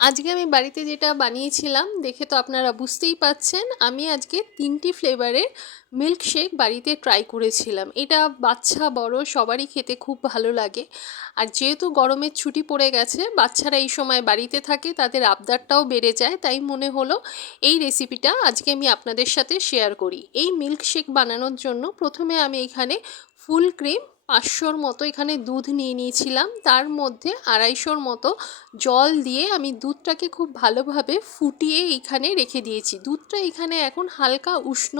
আজকে আমি বাড়িতে যেটা বানিয়েছিলাম, দেখে তো আপনারা বুঝতেই পাচ্ছেন, আমি আজকে তিনটি ফ্লেভারের মিল্কশেক বাড়িতে ট্রাই করেছিলাম। এটা বাচ্চা, বড়, সবারই খেতে খুব ভালো লাগে। আর যেহেতু গরমের ছুটি পড়ে গেছে, বাচ্চারা এই সময় বাড়িতে থাকে, তাদের আবদারটাও বেড়ে যায়, তাই মনে হলো এই রেসিপিটা আজকে আমি আপনাদের সাথে শেয়ার করি। এই মিল্কশেক বানানোর জন্য প্রথমে আমি এখানে ফুল ক্রিম পাঁচশোর মতো এখানে দুধ নিয়ে নিয়েছিলাম। তার মধ্যে আড়াইশোর মতো জল দিয়ে আমি দুধটাকে খুব ভালোভাবে ফুটিয়ে এখানে রেখে দিয়েছি। দুধটা এখানে এখন হালকা উষ্ণ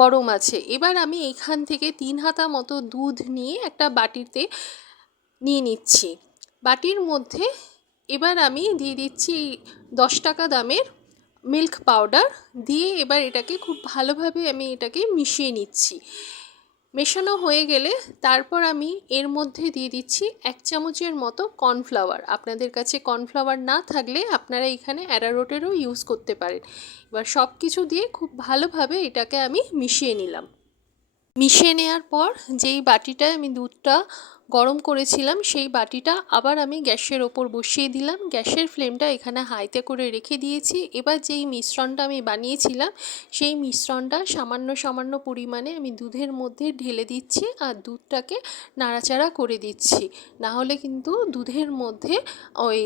গরম আছে। এবার আমি এখান থেকে তিন হাতা মতো দুধ নিয়ে একটা বাটিতে নিয়ে নিচ্ছি। বাটির মধ্যে এবার আমি দিয়ে দিচ্ছি দশ টাকা দামের মিল্ক পাউডার। দিয়ে এবার এটাকে খুব ভালোভাবে আমি এটাকে মিশিয়ে নিচ্ছি। মেশানো হয়ে গেলে তারপর আমি এর মধ্যে দিয়ে দিচ্ছি এক চামচের মতো কর্নফ্লাওয়ার। আপনাদের কাছে কর্নফ্লাওয়ার না থাকলে আপনারা এখানে অ্যারারোটেরও ইউজ করতে পারেন। এবার সব কিছু দিয়ে খুব ভালোভাবে এটাকে আমি মিশিয়ে নিলাম। মিশিয়ে নেওয়ার পর যেই বাটিটায় আমি দুধটা গরম করেছিলাম, সেই বাটিটা আবার আমি গ্যাসের ওপর বসিয়ে দিলাম। গ্যাসের ফ্লেমটা এখানে হাইতে করে রেখে দিয়েছি। এবার যেই মিশ্রণটা আমি বানিয়েছিলাম, সেই মিশ্রণটা সামান্য সামান্য পরিমাণে আমি দুধের মধ্যে ঢেলে দিচ্ছি আর দুধটাকে নাড়াচাড়া করে দিচ্ছি। না হলে কিন্তু দুধের মধ্যে ওই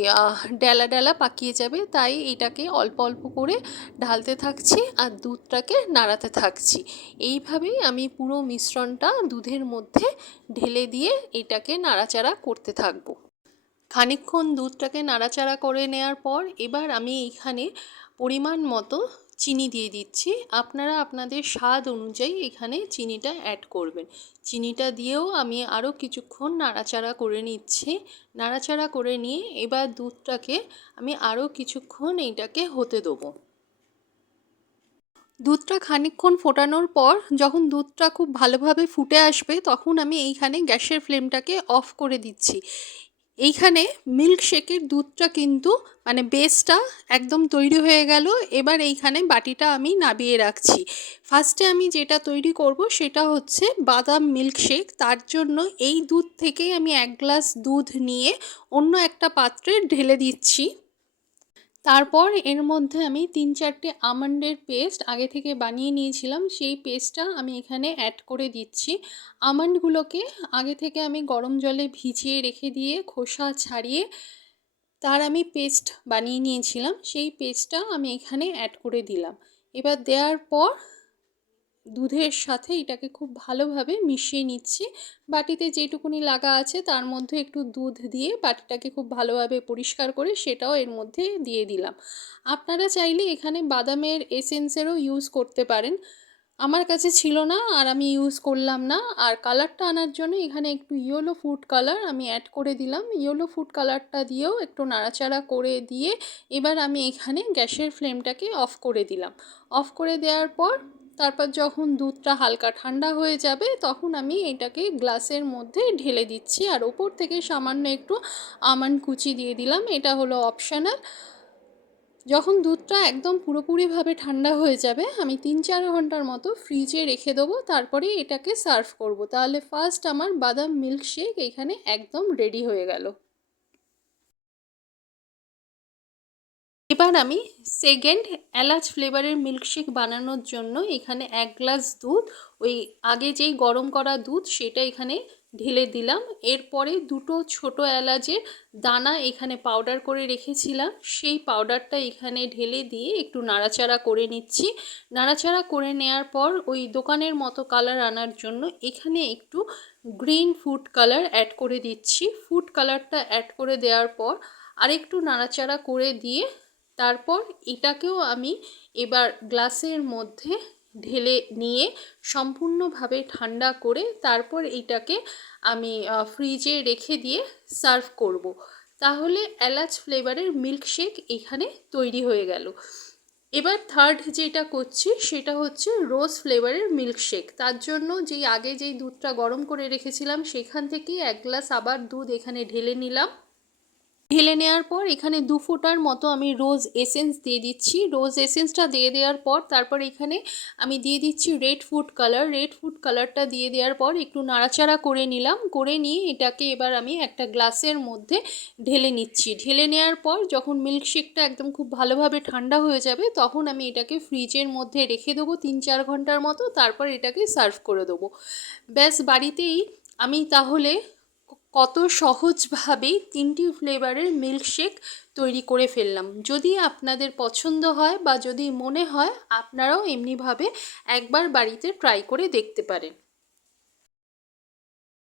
ডেলা ডেলা পাকিয়ে যাবে। তাই এটাকে অল্প অল্প করে ঢালতে থাকছি আর দুধটাকে নাড়াতে থাকছি। এইভাবেই আমি পুরো মিশ্রণটা দুধের মধ্যে ঢেলে দিয়ে এটা এটাকে নাড়াচাড়া করতে থাকব। খানিকক্ষণ দুধটাকে নাড়াচাড়া করে নেওয়ার পর এবার আমি এইখানে পরিমাণ মতো চিনি দিয়ে দিচ্ছি। আপনারা আপনাদের স্বাদ অনুযায়ী এখানে চিনিটা অ্যাড করবেন। চিনিটা দিয়েও আমি আরও কিছুক্ষণ নাড়াচাড়া করে নিচ্ছি। নাড়াচাড়া করে নিয়ে এবার দুধটাকে আমি আরও কিছুক্ষণ এইটাকে হতে দেবো। দুধটা খানিকক্ষণ ফোটানোর পর যখন দুধটা খুব ভালোভাবে ফুটে আসবে, তখন আমি এইখানে গ্যাসের ফ্লেমটাকে অফ করে দিচ্ছি। এইখানে মিল্কশেকের দুধটা কিন্তু মানে বেসটা একদম তৈরি হয়ে গেল। এবার এইখানে বাটিটা আমি নাবিয়ে রাখছি। ফার্স্টে আমি যেটা তৈরি করব সেটা হচ্ছে বাদাম মিল্কশেক। তার জন্য এই দুধ থেকেই আমি এক গ্লাস দুধ নিয়ে অন্য একটা পাত্রে ঢেলে দিচ্ছি। তারপর এর মধ্যে আমি তিন চারটে আমন্ডের পেস্ট আগে থেকে বানিয়ে নিয়েছিলাম। সেই পেস্টটা আমি এখানে অ্যাড করে দিচ্ছি। আমন্ডগুলোকে আগে থেকে আমি গরম জলে ভিজিয়ে রেখে দিয়ে খোসা ছাড়িয়ে তার আমি পেস্ট বানিয়ে নিয়েছিলাম। সেই পেস্টটা আমি এখানে অ্যাড করে দিলাম। এবার দেওয়ার পর দুধের সাথে এটাকে খুব ভালোভাবে মিশিয়ে নিচ্ছি। বাটিতে যেটুকুনি লাগা আছে তার মধ্যে একটু দুধ দিয়ে বাটিটাকে খুব ভালোভাবে পরিষ্কার করে সেটাও এর মধ্যে দিয়ে দিলাম। আপনারা চাইলে এখানে বাদামের এসেন্সেরও ইউজ করতে পারেন। আমার কাছে ছিল না আর আমি ইউজ করলাম না। আর কালারটা আনার জন্য এখানে একটু ইয়েলো ফুড কালার আমি অ্যাড করে দিলাম। ইয়েলো ফুড কালারটা দিয়েও একটু নাড়াচাড়া করে দিয়ে এবার আমি এখানে গ্যাসের ফ্লেমটাকে অফ করে দিলাম। অফ করে দেওয়ার পর তারপর যখন দুধটা হালকা ঠান্ডা হয়ে যাবে, তখন আমি এটাকে গ্লাসের মধ্যে ঢেলে দিচ্ছি। আর ওপর থেকে সামান্য একটু আমন্ড কুচি দিয়ে দিলাম, এটা হলো অপশানাল। যখন দুধটা একদম পুরোপুরিভাবে ঠান্ডা হয়ে যাবে, আমি তিন চার ঘণ্টার মতো ফ্রিজে রেখে দেবো, তারপরে এটাকে সার্ভ করব। তাহলে ফার্স্ট আমার বাদাম মিল্কশেক এখানে একদম রেডি হয়ে গেল। এবার আমি সেকেন্ড এলাচ ফ্লেভারের মিল্কশেক বানানোর জন্য এখানে এক গ্লাস দুধ, ওই আগে যেই গরম করা দুধ সেটা এখানে ঢেলে দিলাম। এরপরে দুটো ছোট এলাচের দানা এখানে পাউডার করে রেখেছিলাম। সেই পাউডারটা এখানে ঢেলে দিয়ে একটু নাড়াচাড়া করে নিচ্ছি। নাড়াচাড়া করে নেওয়ার পর ওই দোকানের মতো কালার আনার জন্য এখানে একটু গ্রিন ফুড কালার অ্যাড করে দিচ্ছি। ফুড কালারটা অ্যাড করে দেওয়ার পর আরেকটু নাড়াচাড়া করে দিয়ে তারপর এটাকেও আমি এবার গ্লাসের মধ্যে ঢেলে নিয়ে সম্পূর্ণভাবে ঠান্ডা করে তারপর এটাকে আমি ফ্রিজে রেখে দিয়ে সার্ভ করব। তাহলে এলাচ ফ্লেভারের মিল্কশেক এখানে তৈরি হয়ে গেল। এবার থার্ড যেটা করছি সেটা হচ্ছে রোজ ফ্লেভারের মিল্কশেক। তার জন্য যেই আগে যেই দুধটা গরম করে রেখেছিলাম সেখান থেকে এক গ্লাস আবার দুধ এখানে ঢেলে নিলাম। ঢেলে নেওয়ার পর এখানে দু ফোঁটার মতো আমি রোজ এসেন্স দিয়ে দিচ্ছি। রোজ এসেন্সটা দিয়ে দেওয়ার পর তারপর এখানে আমি দিয়ে দিচ্ছি red food colour. Red food কালারটা দিয়ে দেওয়ার পর একটু নাড়াচাড়া করে নিলাম। করে নিয়ে এটাকে এবার আমি একটা গ্লাসের মধ্যে ঢেলে নিচ্ছি। ঢেলে নেওয়ার পর যখন মিল্কশেকটা একদম খুব ভালোভাবে ঠান্ডা হয়ে যাবে তখন আমি এটাকে ফ্রিজের মধ্যে রেখে দেবো তিন চার ঘণ্টার মতো। তারপর এটাকে সার্ভ করে দেবো। ব্যাস বাড়িতেই আমি তাহলে কত সহজভাবেই তিনটি ফ্লেভারের মিল্কশেক তৈরি করে ফেললাম। যদি আপনাদের পছন্দ হয় বা যদি মনে হয়, আপনারাও এমনিভাবে একবার বাড়িতে ট্রাই করে দেখতে পারেন।